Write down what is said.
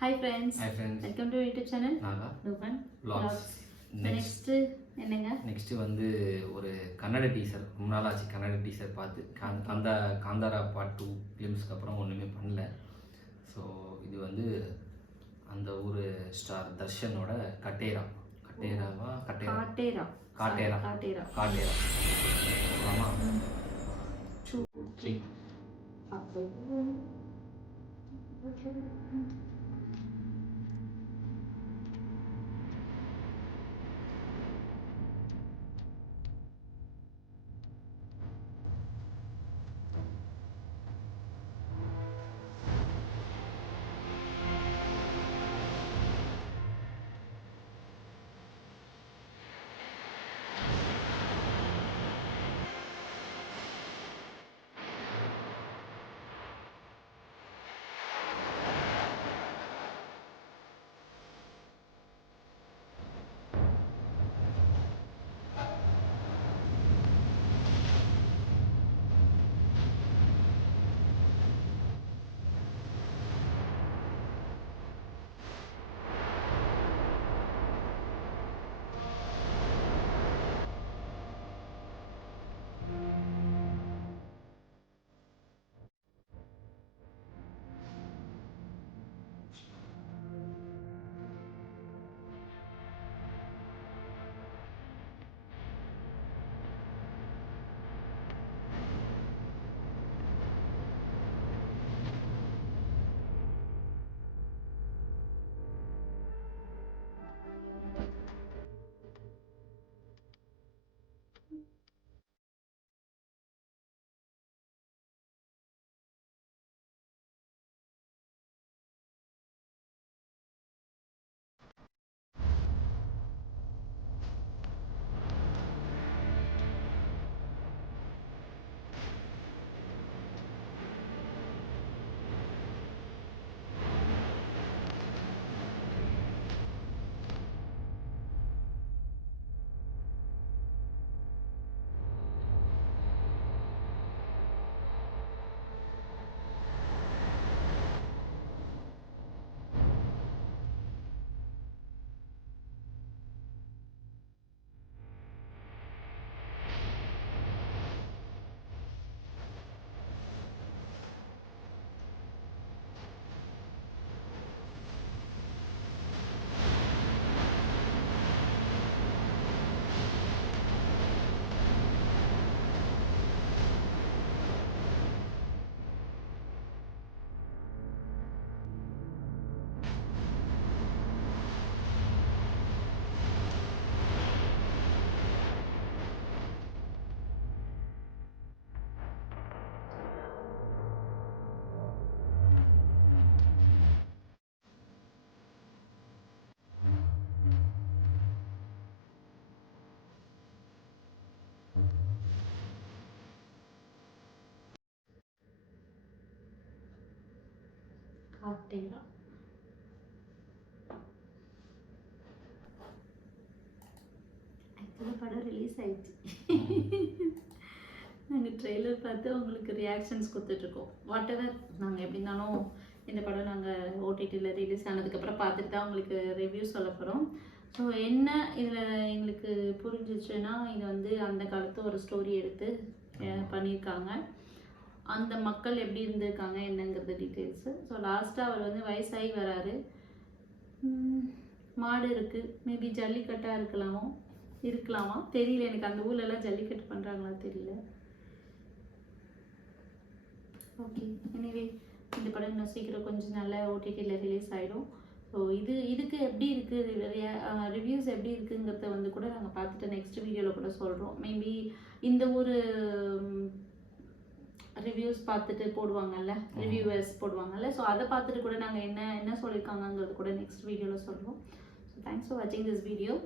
Hi friends. Hi friends. Welcome to our YouTube channel. Naga Logan vlogs. next என்னங்க நெக்ஸ்ட் வந்து ஒரு கன்னட டீசர் ரொம்ப நாள் ஆச்சு கன்னட டீசர் பார்த்து காந்தாரா பார்ட் 2 ஃபிலிம்ஸ்க்கு அப்புறம் ஒன்றுமே பண்ணல. ஸோ இது வந்து அந்த ஊர் ஸ்டார் தர்ஷனோட கட்டேராவா காட்டேரா ஆமா 2 3 அப்போ காட்டேரா ஆக்சுவலாக படம் ரிலீஸ் ஆயிடுச்சு. நாங்கள் ட்ரெய்லர் பார்த்து உங்களுக்கு ரியாக்ஷன்ஸ் கொடுத்துட்ருக்கோம். வாட் எவர் நாங்கள் எப்படி இருந்தாலும் இந்த படம் நாங்கள் ஓடிடியில் ரிலீஸ் ஆனதுக்கப்புறம் பார்த்துட்டு தான் உங்களுக்கு ரிவ்யூ சொல்ல போகிறோம். ஸோ என்ன இதில் எங்களுக்கு புரிஞ்சிச்சுன்னா இது வந்து அந்த காலத்து ஒரு ஸ்டோரி எடுத்து பண்ணியிருக்காங்க. அந்த மக்கள் எப்படி இருந்திருக்காங்க என்னங்கிறது டீட்டெயில்ஸு. ஸோ லாஸ்ட்டாக அவர் வந்து வயசாகி வராரு. மாடு இருக்குது, மேபி ஜல்லிக்கட்டாக இருக்கலாமா தெரியல. எனக்கு அந்த ஊர்லலாம் ஜல்லிக்கட்டு பண்ணுறாங்களா தெரியல. ஓகே, எனிவே இந்த படம் இன்னும் சீக்கிரம் கொஞ்சம் நல்ல ஓடிடியில் ரிலீஸ் ஆகிடும். ஸோ இதுக்கு எப்படி இருக்குது ரிவ்யூஸ் எப்படி இருக்குங்கிறத வந்து கூட நாங்கள் பார்த்துட்டு நெக்ஸ்ட் வீடியோவில் கூட சொல்கிறோம். மேபி இந்த ஒரு ரிவ்யூஸ் பார்த்துட்டு போடுவாங்கல்ல, ரிவ்யூவர்ஸ் போடுவாங்கல்ல, ஸோ அதை பார்த்துட்டு கூட நாங்கள் என்ன சொல்லியிருக்காங்கங்கிறது கூட நெக்ஸ்ட் வீடியோவில் சொல்கிறோம். ஸோ தேங்க்ஸ் ஃபார் வாட்சிங் திஸ் வீடியோ.